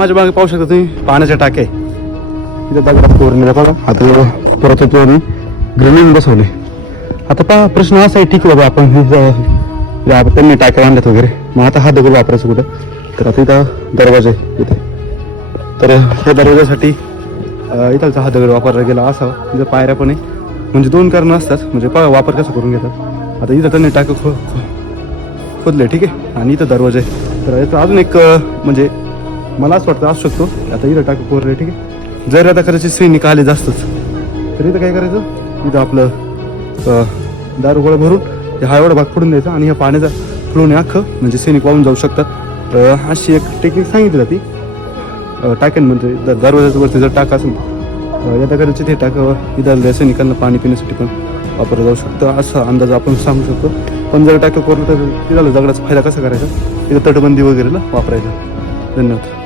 माझ्या मागे पाहू शकता तुम्ही पाण्याच्या टाक्या आहे. तिथे दगडात कोरलेल्या बघा. आता परत ग्रेनेड बसवले. आता पहा प्रश्न असा आहे, ठीक आहे बाबा आपण त्यांनी टाक्या बांधल्यात वगैरे, मग आता हा दगड वापरायचं कुठं? तर आता इथं दरवाजा आहे इथे, तर त्या दरवाजासाठी इथलचा हा दगड वापरला गेला असावा. तिथं पायऱ्या पण आहे, म्हणजे दोन कारणं असतात, म्हणजे पहा वापर कसं करून घेतात. आता इथं त्यांनी टाकं खोदले, ठीक आहे, आणि इथं दरवाजा आहे. तर याचं अजून एक म्हणजे मला असं वाटतं असू शकतो. आता इथं टाकं कोरले, ठीक आहे. जर आता करायची सैनिक आले जास्तच, तर इथं काय करायचं, इथं आपलं दारू गोळा भरून हा एवढा भाग फोडून द्यायचा आणि ह्या पाण्याचा फ्लोने अख्खं म्हणजे सैनिक वाहून जाऊ शकतात. अशी एक टेक्निक सांगितली जाते टाक्यांमध्ये. दरवाजाच्या वरती जर टाका असेल या टाकायचे ते टाकं इथं सैनिकांना पाणी पिण्यासाठी पण वापरलं जाऊ शकतं, असा अंदाज आपण सांगू शकतो. पण जर टाकं कोरलं तर तिथं दगडाचा फायदा कसा करायचा, तिथं तटबंदी वगैरेला वापरायचा. धन्यवाद.